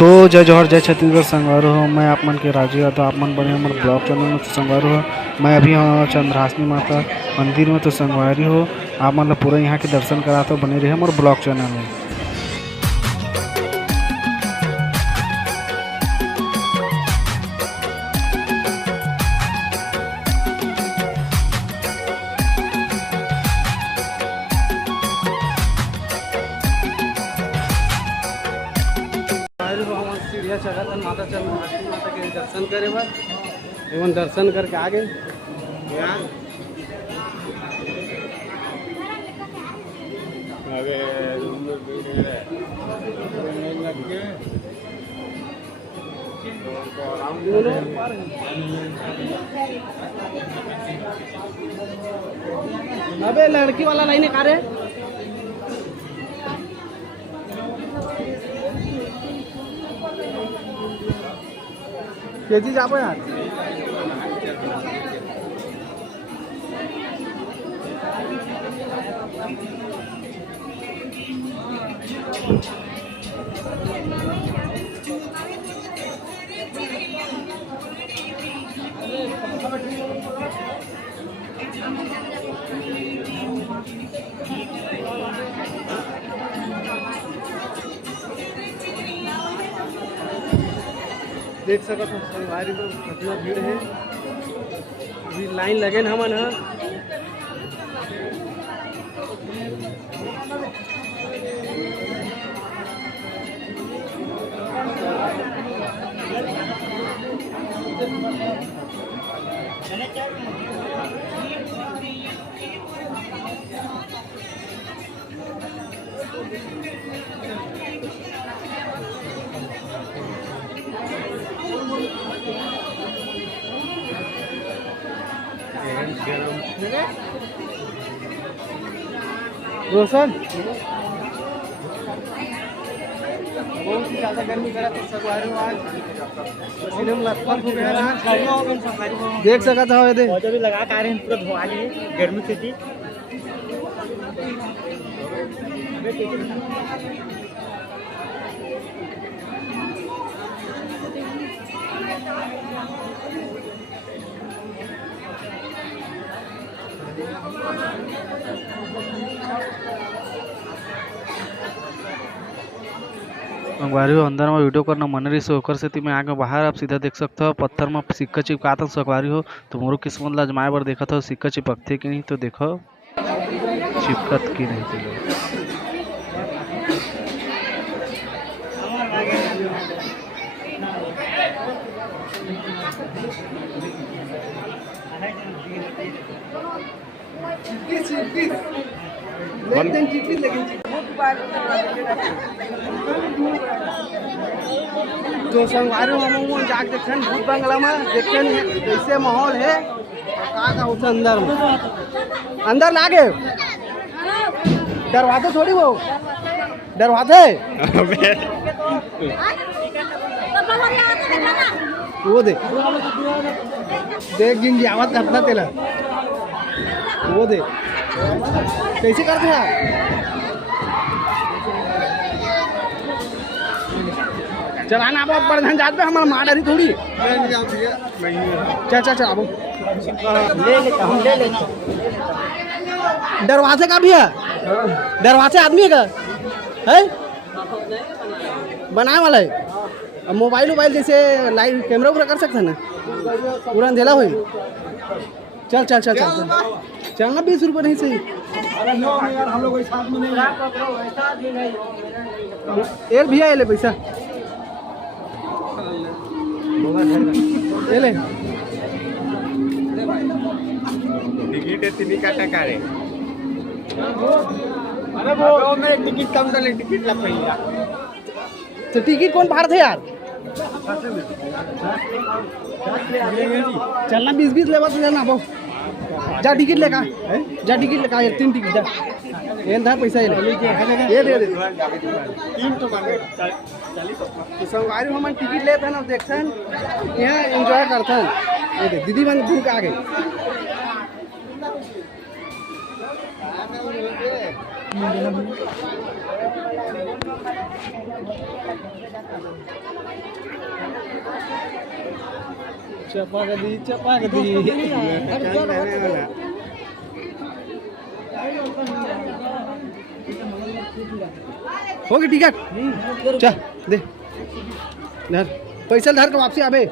तो जय जौहर जय छत्तीसगढ़ संगवारी हो। मैं आप मन के राजू यादव, आप मन बने हमारे ब्लॉग चैनल में। तो संगवारी हो, मैं अभी चंद्रहासिनी माता मंदिर में। तो संगवारी हो, आप मतलब पूरा यहाँ के दर्शन करा तो बने रहे हमारे ब्लॉग चैनल में। सीढ़िया चढ़ा था माता चंद्रहासिनी माता के दर्शन करे बर एवं दर्शन करके आ गए यहाँ अबे लड़की वाला लाइन का रे तेजी जाबो यार। देख सकते हो संगवारी तो कितना भीड़ है। अभी लाइन लगे न हमन रोशन बहुत ही ज़्यादा गर्मी करा तो संगवारी आज पसीने में लथपथ हो गया ना। देख सकता हो ये भी लगा का रहे पूरा धोआ लिए गर्मी से थी। संगवारी हो, अंदर में वीडियो करना मन रही से ओकर सेती मैं आगे बाहर आप सीधा देख सकते हो पत्थर में सिक्का चिपकाता संगवारी हो। तो मोरो किस्मत ला आजमाए बर देखा था सिक्का चिपकते कि नहीं। तो देखो चिपकत की नहीं थी। जो संगवारी हम जाके देखे भूत बंगला में देखे कैसे माहौल है का होता अंदर में अंदर लागे डरवाते थोड़ी वो डरवाते वो देख गिंगी आवाज करता तेला वो देख कैसे करते हैं चलाना बहुत प्रधान जात पे हमारा मार डरी थोड़ी चल चल चल अब ले ले दरवाजे का भी है दरवाजे आदमी का है बनाए वाला है। अब मोबाइल जैसे लाइव कैमरा पूरा कर सकते हैं ना पूरा अंधेला हुई। चल चल चल चल चलना 20 रुपये नहीं सही हम लोग साथ में नहीं भैया ये ले पैसा ले टिकट तीन का टका रे अरे वो मैं टिकट कम कर ले टिकट लग पड़ी तो टिकट कौन बाहर थे यार चलना 20 लेवा तो जाना वो जा टिकट लेका जा टिकट लेका 3 टिकट जा ये था पैसा ये दे 3 तो मांगे तो संगवारी हम टिकट लेते हैं ना देखते हैं यहाँ एंजॉय करते हैं। ये देख दीदी मन घूम के आ गई चपागदी चपागदी हो गई टिकट चल दे धर पैसा धर के वापसी आबे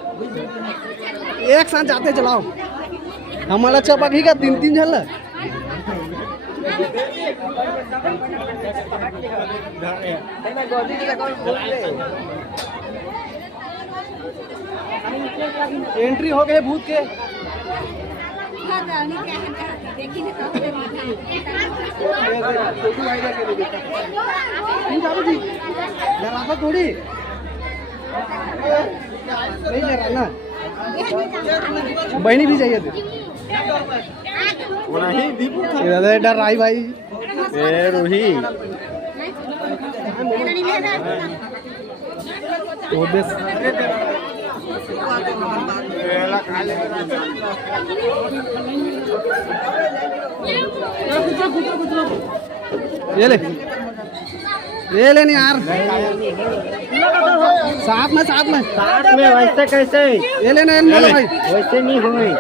एक साथ जाते चलाओ हमारा चपागी का 3-3 झल एंट्री हो गए भूत के थोड़ी नहीं ले रहा ना बहनी भी चाहिए थी डर आई भाई रोही ये ले नहीं यार साथ में वैसे कैसे ये ले भाई वैसे नहीं हुए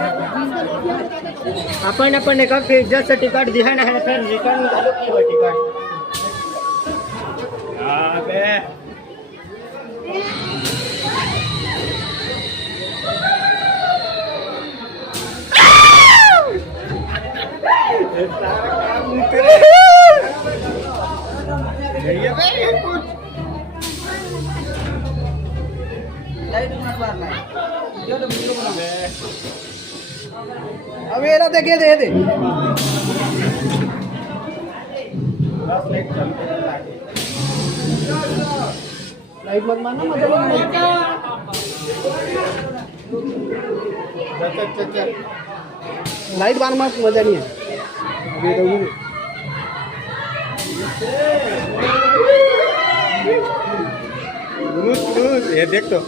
अपन का फिर जस्ट टिकट दिया ना है फिर रिटर्न चालू की हो टिकट अब ये ना देखे दे लाइट मत मारना मजा लाइट बार मत मजा नहीं है ये देख तो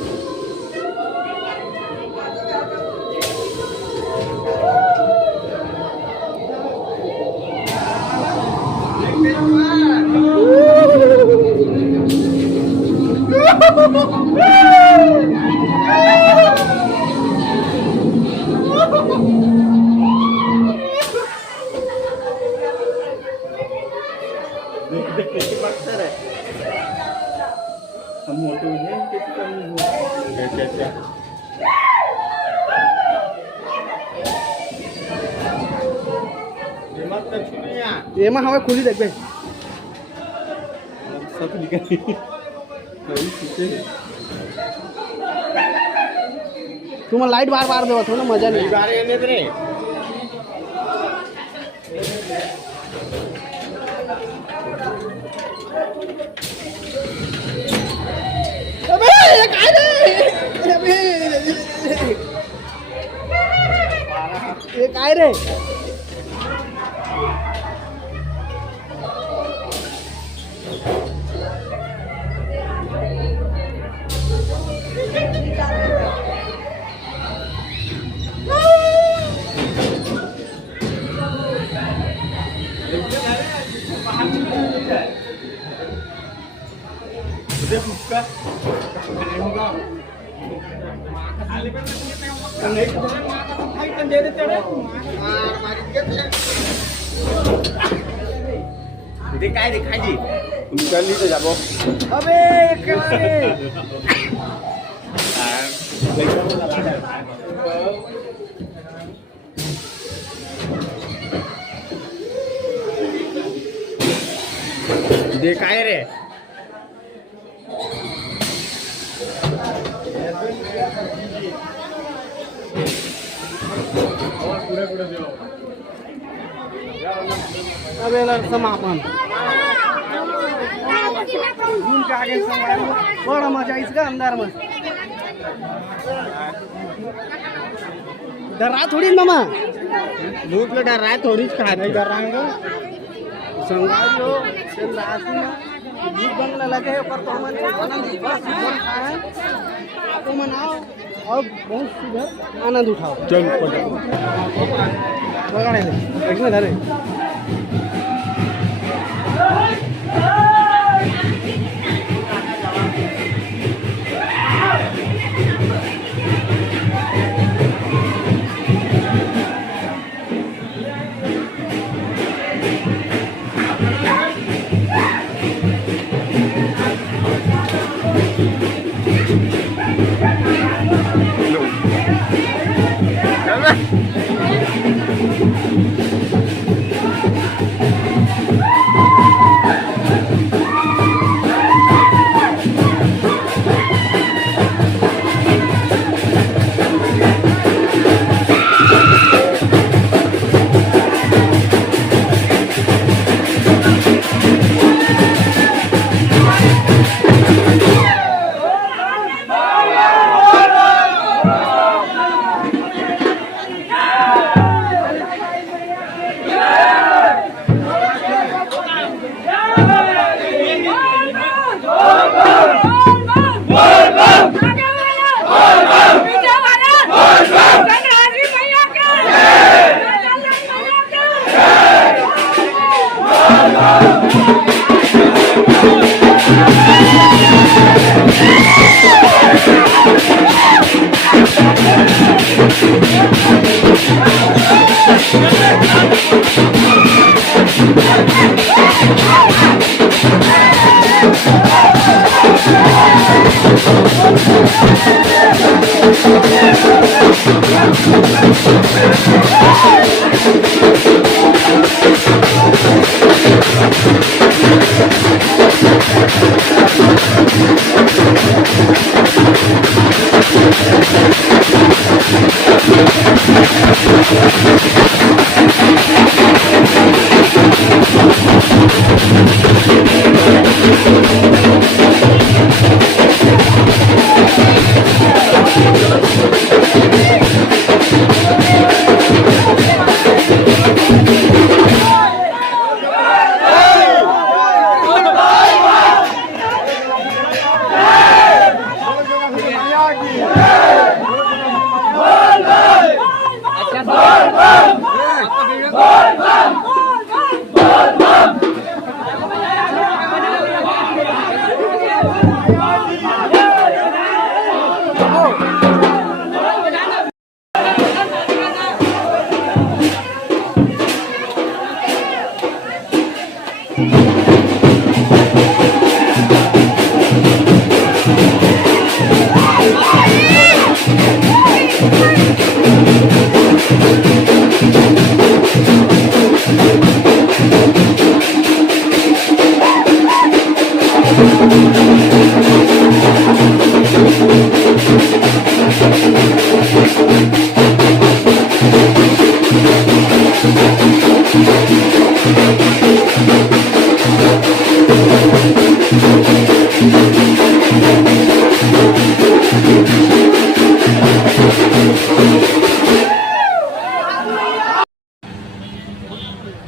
ये में हमें खुली देख तुम लाइट बार देवा थो ना मजा नहीं ये काय रे दिखाई जी निकल तो जाबो अबे एकेबारे देखाय रे अबे समापन घूम के आगे बड़ा मजा इसका अंदर में डर रहा थोड़ी मामा धूप में डर रहा है थोड़ी खा नहीं डर रहा है संगाई लो सेन रासी में दूध बनने लगे है पर तो हमारे बस खाए तो मनाओ और बहुत सुबह आनंद उठाओ चल बगाड़े देखने धरे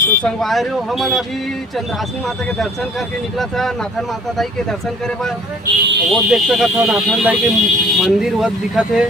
तो संगवारी हमन अभी चंद्रासनी माता के दर्शन करके निकला था नाथन माता दाई के दर्शन करे पर वो देख सकत हो नाथन दाई के मंदिर वो दिखत है।